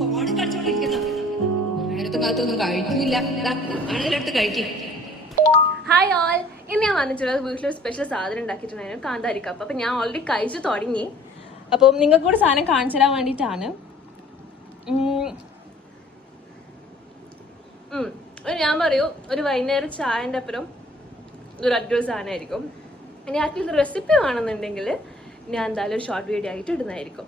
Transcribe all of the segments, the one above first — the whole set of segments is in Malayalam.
ഫോണിൽ കളിച്ചോണ്ടിരിക്കുന്നു. നേരത്തെ കാലത്തൊന്നും കഴിക്കില്ല. ആണെങ്കിലെടുത്ത് കഴിക്കും. ഹായ് ഓൾ, ഇന്ന് ഞാൻ വന്നിട്ടുള്ളത് വീട്ടിലൊരു സ്പെഷ്യൽ സാധനം ഉണ്ടാക്കിയിട്ടുണ്ടായിരുന്നു, കാന്താരി കപ്പ്. അപ്പം ഞാൻ ഓൾറെഡി കഴിച്ചു തുടങ്ങി. അപ്പം നിങ്ങൾക്ക് കൂടെ സാധനം കാണിച്ചു തരാൻ വേണ്ടിയിട്ടാണ്. ഞാൻ പറയൂ, ഒരു വൈകുന്നേരം ചായൻ്റെ അപ്പുറം ഒരു അടിപൊളി സാധനമായിരിക്കും. ഇനി ആർക്കും റെസിപ്പി വേണമെന്നുണ്ടെങ്കിൽ ഞാൻ എന്തായാലും ഒരു ഷോർട്ട് വീഡിയോ ആയിട്ട് ഇടുന്നതായിരിക്കും.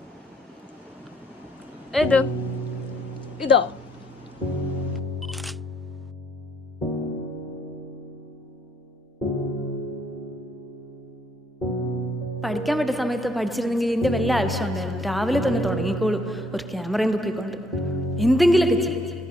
ഇതോ പഠിക്കാൻ പറ്റിയ സമയത്ത് പഠിച്ചിരുന്നെങ്കിൽ ഇതിൻ്റെ വല്ല ആവശ്യം ഉണ്ടായിരുന്നു. രാവിലെ തന്നെ തുടങ്ങിക്കോളൂ ഒരു ക്യാമറയും തൂക്കിക്കൊണ്ട് എന്തെങ്കിലുമൊക്കെ ചെയ്യും.